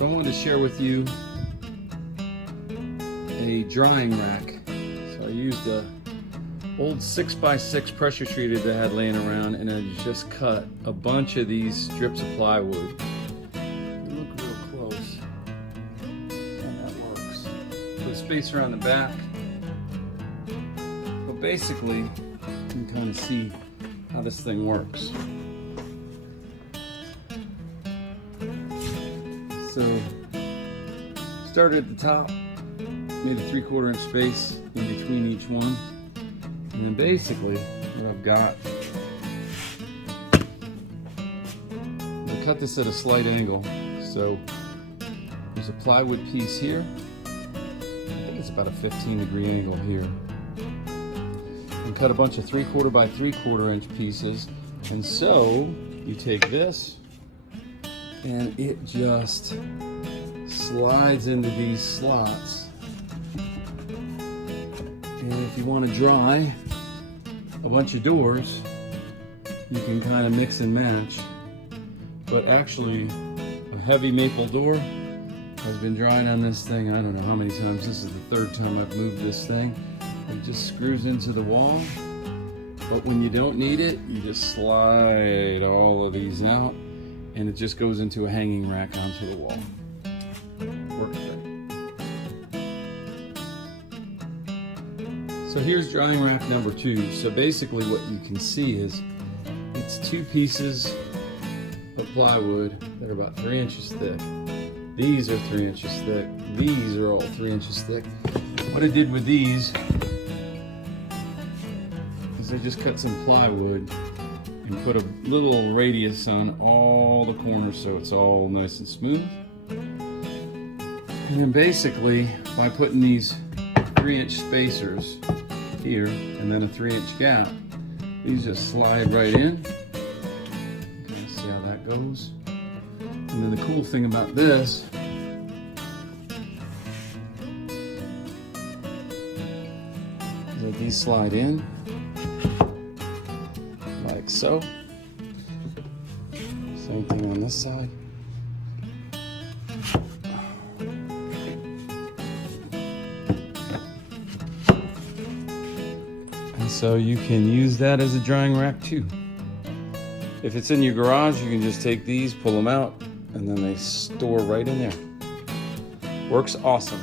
So I wanted to share with you a drying rack. So I used a old 6x6 pressure treated that I had laying around, and I just cut a bunch of these strips of plywood. Look real close how that works. Put space around the back. But basically, you can kind of see how this thing works. So, started at the top, made a 3/4 inch space in between each one, and then basically what I've got, I cut this at a slight angle. So there's a plywood piece here. I think it's about a 15-degree angle here. And cut a bunch of 3/4 by 3/4 inch pieces. And so you take this, and it just slides into these slots. And if you want to dry a bunch of doors, you can kind of mix and match. But actually, a heavy maple door has been drying on this thing, I don't know how many times. This is the 3rd time I've moved this thing. It just screws into the wall. But when you don't need it, you just slide all of these out, and it just goes into a hanging rack onto the wall. Works great. So here's drying rack number 2. So basically what you can see is it's 2 pieces of plywood that are about 3 inches thick. These are 3 inches thick. These are all 3 inches thick. What I did with these is I just cut some plywood and put a little radius on all the corners so it's all nice and smooth. And then basically, by putting these 3-inch spacers here and then a 3-inch gap, these just slide right in. Okay, see how that goes. And then the cool thing about this is that these slide in like so. Same thing on this side. And so you can use that as a drying rack too. If it's in your garage, you can just take these, pull them out, and then they store right in there. Works awesome.